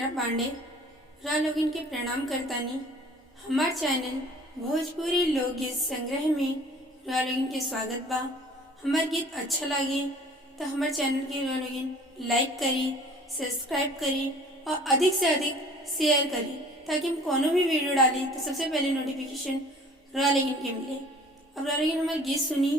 इंदिरा पांडे रा लोगिन के प्रणाम करतानी। हमार चैनल भोजपुरी लोकगीत संग्रह में रा लोगिन के स्वागत बा। हमार गीत अच्छा लगे तो हमार चैनल के रा लोगिन लाइक करी, सब्सक्राइब करी और अधिक से अधिक शेयर करी ताकि हम कोनो भी वीडियो डाली तो सबसे पहले नोटिफिकेशन रा लोगिन के मिले। अब रा लोगिन हमार गीत सुनी,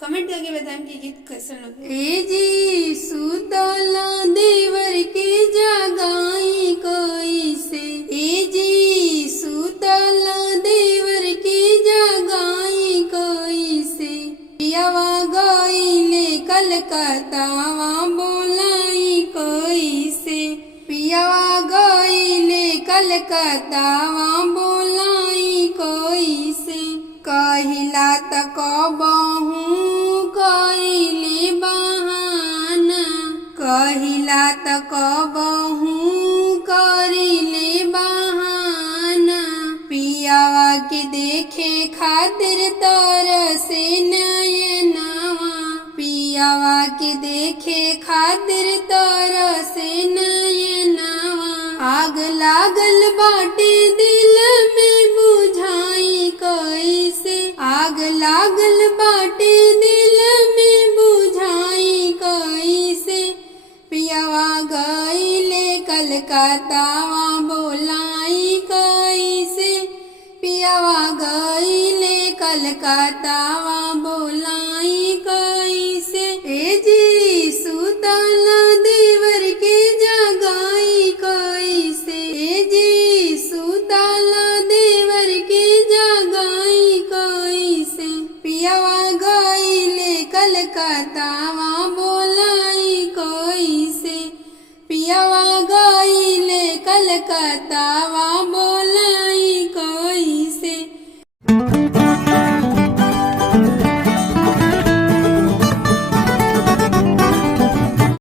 कमेंट करके बताएं कि गीत कैसा लगे। ए जी सुतला देवर के जगाई कोई से, ए जी सुतला देवर के जगाई कोई से, पियावा गईले कलकत्तावा बोलाई कोई से, पियावा गईले कलकत्तावा बोलाई कोई से, कहिला त कबहू कइले बहाना, कहिला त कबहू कइले बहाना, पियावा के देखे खातिर तरसे नयनवा, पियावा के देखे खातिर तरसे नयनवा, आग लागल बाटे दिल में बुझाई कैसे, आग लागल बाटे दिल में बुझाई कैसे, पियावा गईले कलकत्तावा बोलाई कैसे, पियावा गईले कलकत्तावा बोलाई कैसे, ए जी सुतला देवर के जगाई कैसे, ए जी सुतला देवर के जगाई कैसे, पियावा गईले कलकत्तावा बोलाई कैसे, पियावा